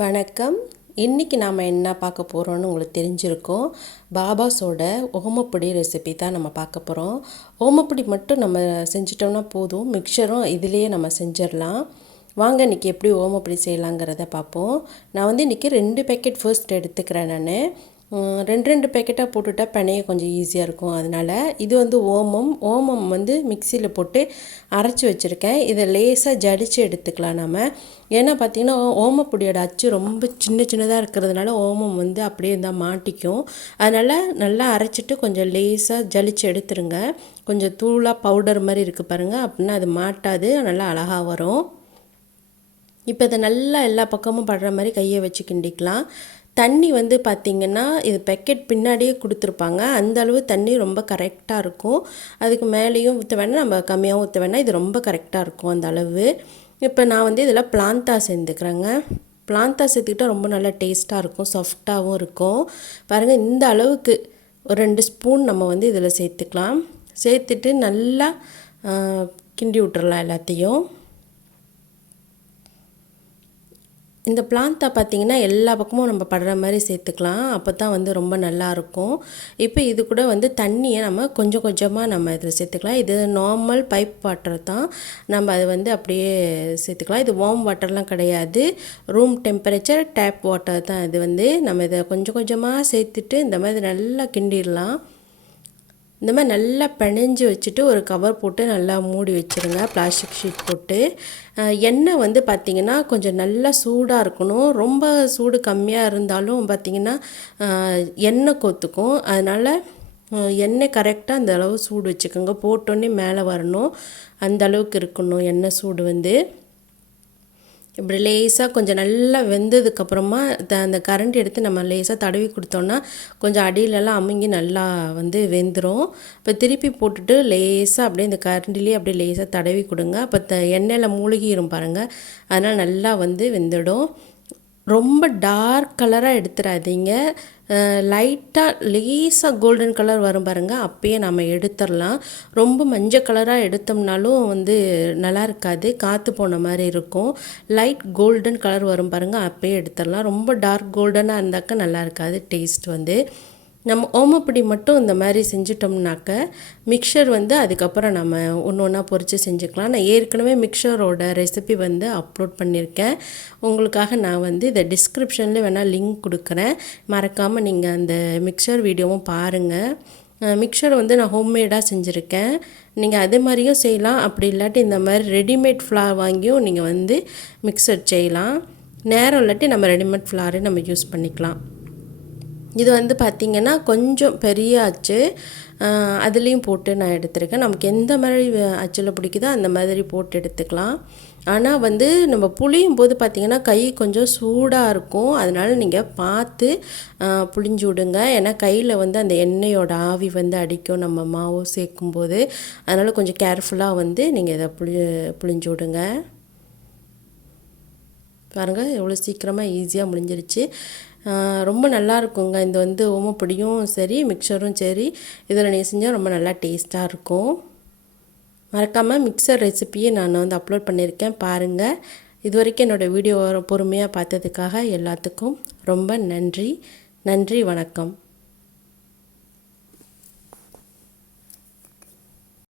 வணக்கம். இன்றைக்கி நாம் என்ன பார்க்க போகிறோன்னு உங்களுக்கு தெரிஞ்சிருக்கோம். பாபாஸோட ஓமப்பொடி ரெசிபி தான் நம்ம பார்க்க போகிறோம். ஓமப்பொடி மட்டும் நம்ம செஞ்சிட்டோம்னா போதும், மிக்சரும் இதிலேயே நம்ம செஞ்சிடலாம். வாங்க இன்றைக்கி எப்படி ஓமப்பொடி செய்யலாங்கிறத பார்ப்போம். நான் இன்றைக்கி 2 பேக்கெட் ஃபர்ஸ்ட் எடுத்துக்கிறேன். நான் ரெண்டு பேக்கெட்டாக போட்டுட்டால் பிணைய கொஞ்சம் ஈஸியாக இருக்கும். அதனால் இது ஓமம் மிக்சியில் போட்டு அரைச்சி வச்சுருக்கேன். இதை லேசாக ஜடித்து எடுத்துக்கலாம் நம்ம. ஏன்னா பார்த்திங்கன்னா ஓமப்பொடியோட அச்சு ரொம்ப சின்னதாக இருக்கிறதுனால ஓமம் அப்படியே இருந்தால் மாட்டிக்கும். அதனால் நல்லா அரைச்சிட்டு கொஞ்சம் லேசாக ஜலிச்சு எடுத்துருங்க. கொஞ்சம் தூளாக பவுடர் மாதிரி இருக்குது பாருங்கள், அப்படின்னா அது மாட்டாது, நல்லா அழகாக வரும். இப்போ இதை நல்லா எல்லா பக்கமும் படுற மாதிரி கையை வச்சு கிண்டிக்கலாம். தண்ணி பார்த்திங்கன்னா இது பேக்கெட் பின்னாடியே கொடுத்துருப்பாங்க. அந்த அளவு தண்ணி ரொம்ப கரெக்டாக இருக்கும். அதுக்கு மேலேயும் ஊற்ற வேணாம், நம்ம கம்மியாகவும் ஊற்ற வேணாம். இது ரொம்ப கரெக்டாக இருக்கும் அந்த அளவு. இப்போ நான் இதில் பிளாந்தா சேர்த்துக்கிறேங்க. பிளாந்தா சேர்த்துக்கிட்டால் ரொம்ப நல்லா டேஸ்ட்டாக இருக்கும், சாஃப்டாகவும் இருக்கும். பாருங்கள், இந்த அளவுக்கு ஒரு 2 ஸ்பூன் நம்ம இதில் சேர்த்துக்கலாம். சேர்த்துட்டு நல்லா கிண்டி விட்டுறலாம் எல்லாத்தையும். இந்த பிளாந்தா பார்த்திங்கன்னா எல்லா பக்கமும் நம்ம படுற மாதிரி சேர்த்துக்கலாம். அப்போ தான் ரொம்ப நல்லாயிருக்கும். இப்போ இது கூட தண்ணியை நம்ம கொஞ்சம் கொஞ்சமாக நம்ம இதில் சேர்த்துக்கலாம். இது நார்மல் பைப் வாட்டர் தான், நம்ம அது அப்படியே சேர்த்துக்கலாம். இது வார்ம் வாட்டர்லாம் கிடையாது, ரூம் டெம்பரேச்சர் டேப் வாட்டர் தான் இது. நம்ம இதை கொஞ்சம் கொஞ்சமாக சேர்த்துட்டு இந்த மாதிரி நல்லா கிண்டிடலாம். இந்த மாதிரி நல்லா பிணைஞ்சு வச்சுட்டு ஒரு கவர் போட்டு நல்லா மூடி வச்சுருங்க, பிளாஸ்டிக் ஷீட் போட்டு. எண்ணெய் பார்த்திங்கன்னா கொஞ்சம் நல்லா சூடாக இருக்கணும். ரொம்ப சூடு கம்மியாக இருந்தாலும் பார்த்திங்கன்னா எண்ணெய் கொத்துக்கும். அதனால் எண்ணெய் கரெக்டாக அந்த அளவு சூடு வச்சுக்கோங்க. போட்டோன்னே மேலே வரணும், அந்த அளவுக்கு இருக்கணும் எண்ணெய் சூடு. இப்படி லேசாக கொஞ்சம் நல்லா வெந்ததுக்கப்புறமா அந்த கரண்டி எடுத்து நம்ம லேசாக தடவி கொடுத்தோன்னா கொஞ்சம் அடியிலலாம் அமுங்கி நல்லா வெந்துடும். இப்போ திருப்பி போட்டுட்டு லேசாக அப்படியே இந்த கரண்டிலேயே அப்படியே லேசாக தடவி கொடுங்க. அப்போ எண்ணெயில் மூழ்கிடும் பாருங்கள், அதனால் நல்லா வெந்துடும். ரொம்ப டார்க் கலராக எடுத்துடாதீங்க. லைட்டாக லேசாக கோல்டன் கலர் வரும் பாருங்கள், அப்பயே நம்ம எடுத்துடலாம். ரொம்ப மஞ்சள் கலராக எடுத்தோம்னாலும் நல்லா இருக்காது, காற்று போன மாதிரி இருக்கும். லைட் கோல்டன் கலர் வரும் பாருங்கள், அப்பயே எடுத்துடலாம். ரொம்ப டார்க் கோல்டனாக இருந்தாக்கா நல்லா இருக்காது டேஸ்ட். நம்ம ஓமப்பொடி மட்டும் இந்த மாதிரி செஞ்சிட்டோம்னாக்க மிக்சர் அதுக்கப்புறம் நம்ம ஒன்று ஒன்றா பொரித்து செஞ்சுக்கலாம். நான் ஏற்கனவே மிக்சரோட ரெசிபி அப்லோட் பண்ணியிருக்கேன். உங்களுக்காக நான் இதை டிஸ்கிரிப்ஷனில் வேணால் லிங்க் கொடுக்குறேன், மறக்காமல் நீங்கள் அந்த மிக்சர் வீடியோவும் பாருங்கள். மிக்சர் நான் ஹோம்மேடாக செஞ்சுருக்கேன். நீங்கள் அதே மாதிரியும் செய்யலாம், அப்படி இல்லாட்டி இந்த மாதிரி ரெடிமேட் ஃப்ளார் வாங்கியும் நீங்கள் மிக்சர் செய்யலாம். நேரம் இல்லாட்டி நம்ம ரெடிமேட் ஃப்ளாரே நம்ம யூஸ் பண்ணிக்கலாம். இது பார்த்திங்கன்னா கொஞ்சம் பெரிய அச்சு, அதுலேயும் போட்டு நான் எடுத்துருக்கேன். நமக்கு எந்த மாதிரி அச்சில் பிடிக்குதோ அந்த மாதிரி போட்டு எடுத்துக்கலாம். ஆனால் நம்ம புளியும் போது பார்த்திங்கன்னா கை கொஞ்சம் சூடாக இருக்கும். அதனால் நீங்கள் பார்த்து புளிஞ்சு விடுங்க. ஏன்னா கையில் அந்த எண்ணெயோட ஆவி அடிக்கும் நம்ம மாவு சேர்க்கும்போது. அதனால் கொஞ்சம் கேர்ஃபுல்லாக நீங்கள் இதை புளிஞ்சு விடுங்க. பாருங்கள், எவ்வளோ சீக்கிரமாக ஈஸியாக முடிஞ்சிருச்சு. ரொம்ப நல்லா இருக்குங்க. இந்த ஓமப்பொடியும் சரி மிக்சரும் சரி இதில் நீங்கள் செஞ்சால் ரொம்ப நல்லா டேஸ்ட்டாக இருக்கும். மறக்காமல் மிக்சர் ரெசிப்பியை நான் அப்லோட் பண்ணியிருக்கேன், பாருங்கள். இது வரைக்கும் என்னோடய வீடியோ பொறுமையாக பார்த்ததுக்காக எல்லாத்துக்கும் ரொம்ப நன்றி. வணக்கம்.